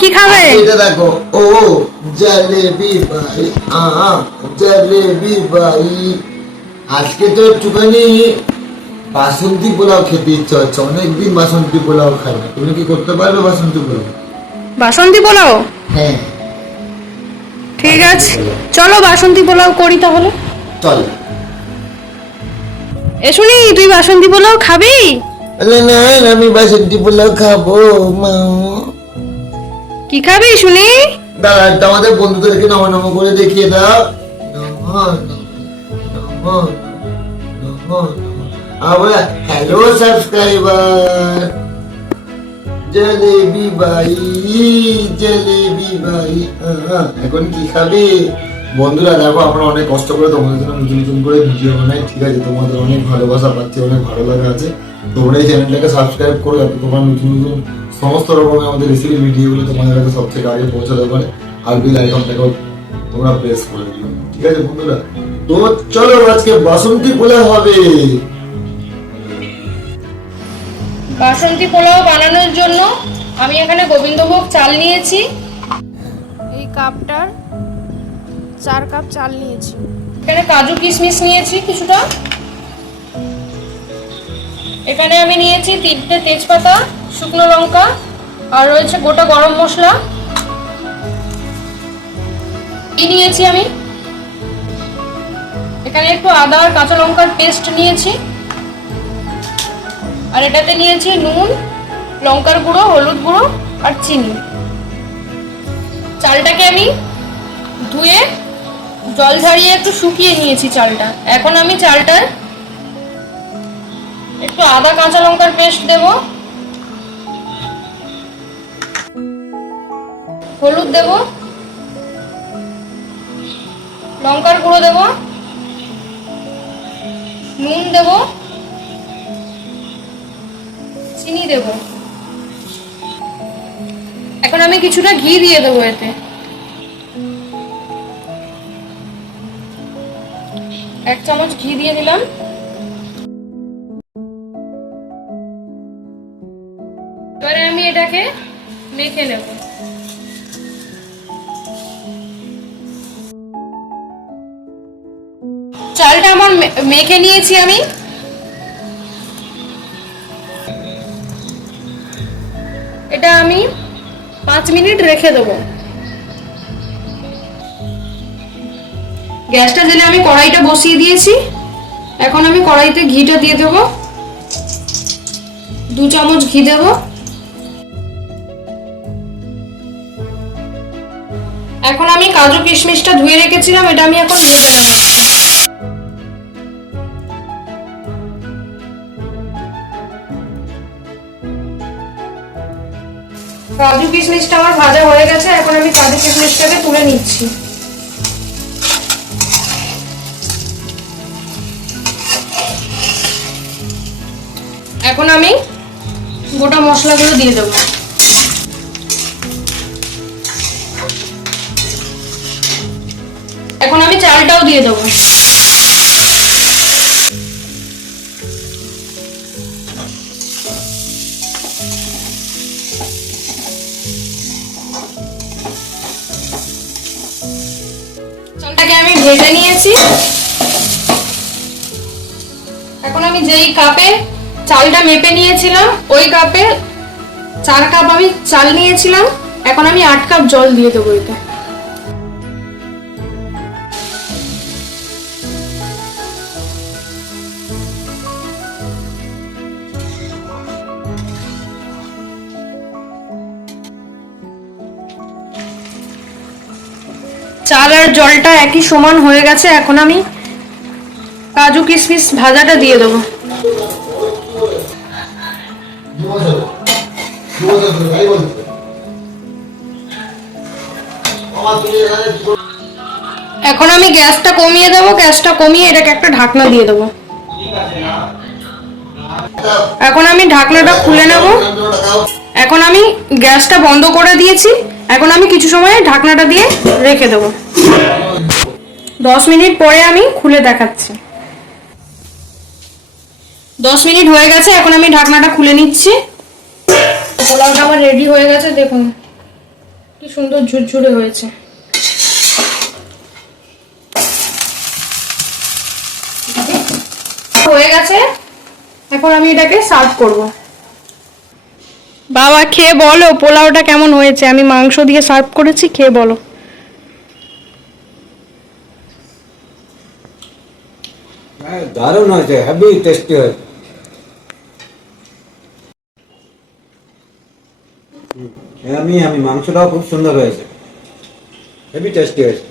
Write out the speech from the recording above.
কি খাবে? এটা দেখো, ও জলেবি ভাই, জলেবি ভাই। আজকে তো একটুখানি বাসন্তী পোলাও খেতে ইচ্ছা হচ্ছে, অনেকদিন বাসন্তী পোলাও খাই না। তুমি কি করতে পারবে বাসন্তী পোলাও? বাসন্তী পোলাও? হ্যাঁ, ঠিক আছে, চলো বাসন্তী পোলাও করি তাহলে। চল। শুনি, তুই বাসন্তী পোলাও খাবি? না, আমি বাসন্তী পোলাও খাবো মা। কি খাবি শুনি? দাঁড়া, আমাদের বন্ধুদেরকে নম নম করে দেখিয়ে দাও। আমরা হ্যালো সাবস্ক্রাইবার, জলেবি ভাই, জলেবি ভাই। এখন কি খাবে? বন্ধুরা দেখো, আমরা অনেক কষ্ট করে তোমাদের জন্য নতুন নতুন করে ভিডিও বানাই, ঠিক আছে? তোমাদের অনেক ভালোবাসা পাচ্ছি, অনেক ভালো লাগা আছে। তোমরা এই চ্যানেলটাকে সাবস্ক্রাইব করো, যাতে তোমার নতুন নতুন সমস্ত রকমের আমাদের রেসিপি ভিডিওগুলো তোমাদের কাছে সবথেকে আগে পৌঁছাতে পারে। আর বেল আইকনটাকেও তোমরা প্রেস করে দিও, ঠিক আছে বন্ধুরা? তো চলো, আজকে বাসন্তী পোলাও হবে। বাসন্তী পোলাও বানানোর জন্য আমি এখানে গোবিন্দভোগ চাল নিয়েছি। এই কাপটার 4 কাপ চাল নিয়েছি। এখানে কাজু কিশমিশ নিয়েছি কিছুটা। এখানে আমি নিয়েছি 3টে তেজপাতা, শুকনো লঙ্কা, আর রয়েছে গোটা গরম মশলা। নিয়েছি আমি এখানে একটু আদা আর কাঁচা লঙ্কার পেস্ট নিয়েছি। আর এটাতে নিয়েছি নুন, লঙ্কার গুঁড়ো, হলুদ গুঁড়ো আর চিনি। চালটাকে আমি ধুয়ে জল ঝরিয়ে একটু শুকিয়ে নিয়েছি চালটা। এখন আমি চালটার একটু আদা কাঁচা লঙ্কার পেস্ট দেব, হলুদ দেব, লঙ্কার গুঁড়ো দেব, নুন দেব, চিনি দেব। এখন আমি কিছুটা ঘি দিয়ে দেবো এতে। 1 চামচ ঘি দিয়ে দিলাম। এবারে আমি এটাকে মেখে নেব। চালটা আমার মেখে নিয়েছি আমি। এটা আমি 5 মিনিট রেখে দেবো। গ্যাসটা জ্বেলে আমি কড়াইটা বসিয়ে দিয়েছি। এখন আমি কড়াইতে ঘিটা দিয়ে দেবো। 2 চামচ ঘি দেব। এখন আমি কাজু কিশমিশটা ধুয়ে রেখেছিলাম, এটা আমি এখন ভেজে নেব। কাজু কিশমিশটা আমার ভাজা হয়ে গেছে। এখন আমি কাজু কিশমিশটাকে তুলে নিচ্ছি। এখন আমি গোটা মশলাগুলো দিয়ে দেবো। এখন আমি চালটাও দিয়ে দেবো। চালটাকে আমি ভেজে নিয়েছি। এখন আমি যেই কাপে চালটা মেপে নিয়েছিলাম, ওই কাপে 4 কাপ আমি চাল নিয়েছিলাম। এখন আমি 8 কাপ জল দিয়ে দেবো এতে। চাল আর জলটা একই সমান হয়ে গেছে। এখন আমি কাজু কিশমিশ ভাজাটা দিয়ে দেবো। এখন আমি গ্যাসটা কমিয়ে দেবো। গ্যাসটা কমিয়ে এটাকে একটা ঢাকনা দিয়ে দেবো। এখন আমি ঢাকনাটা খুলে নেব। এখন আমি গ্যাসটা বন্ধ করে দিয়েছি। এখন আমি কিছু সময় ঢাকনাটা দিয়ে রেখে দেবো। 10 মিনিট পরে আমি খুলে দেখাচ্ছি। 10 মিনিট হয়ে গেছে। এখন আমি ঢাকনাটা খুলে নিচ্ছি। পোলাওটা আমার রেডি হয়ে গেছে, দেখুন। কি সুন্দর ঝুরঝুরে হয়েছে। হয়ে গেছে, এখন আমি এটাকে সার্ভ করব। বাবা খেয়ে বলো পোলাওটা কেমন হয়েছে। আমি মাংস দিয়ে সার্ভ করেছি, খেয়ে বলো। দারুণ হয়েছে, হেভি টেস্টি হয়েছে। আমি মাংসটাও খুব সুন্দর হয়েছে, হেভি টেস্টি হয়েছে।